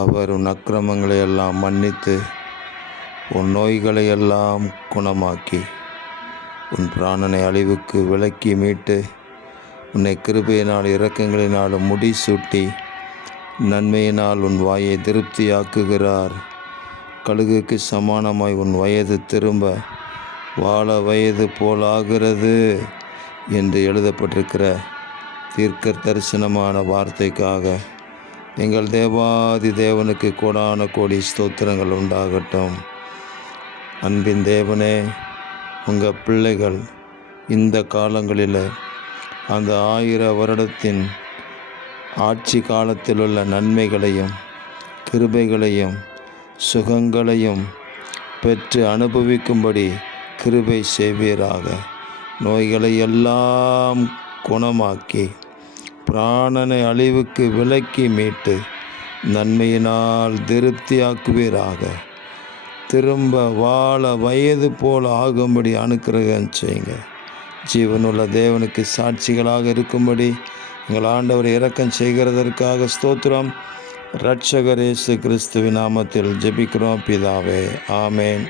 அவர் உன் அக்கிரமங்களை எல்லாம் மன்னித்து உன் நோய்களை எல்லாம் குணமாக்கி உன் பிராணனை அழிவுக்கு விலக்கி மீட்டு உன்னை கிருபையினால் இரக்கங்களினால் முடிசூட்டி நன்மையினால் உன் வாயை திருப்தியாக்குகிறார். கழுகுக்கு சமானமாய் உன் வயது திரும்ப வாழ வயது போலாகிறது என்று எழுதப்பட்டிருக்கிற தீர்க்க தரிசனமான வார்த்தைக்காக எங்கள் தேவாதி தேவனுக்கு கோடான கோடி ஸ்தோத்திரங்கள் உண்டாகட்டும். அன்பின் தேவனே, உங்கள் பிள்ளைகள் இந்த காலங்களில் அந்த 1000 வருடத்தின் ஆட்சி காலத்தில் உள்ள நன்மைகளையும் கிருபைகளையும் சுகங்களையும் பெற்று அனுபவிக்கும்படி கிருபை செய்வீராக. நோய்களை எல்லாம் குணமாக்கி பிராணனை அழிவுக்கு விலக்கி மீட்டு நன்மையினால் திருப்தியாக்குவீராக. திரும்ப வாழ வயது போல் ஆகும்படி அனுக்கிரகம் செய்யுங்க. ஜீவனுள்ள தேவனுக்கு சாட்சிகளாக இருக்கும்படி எங்கள் ஆண்டவர் இரக்கம் செய்கிறதற்காக ஸ்தோத்திரம். இரட்சகர் இயேசு கிறிஸ்துவின் நாமத்தில் ஜெபிக்கிறோம் பிதாவே. ஆமேன்.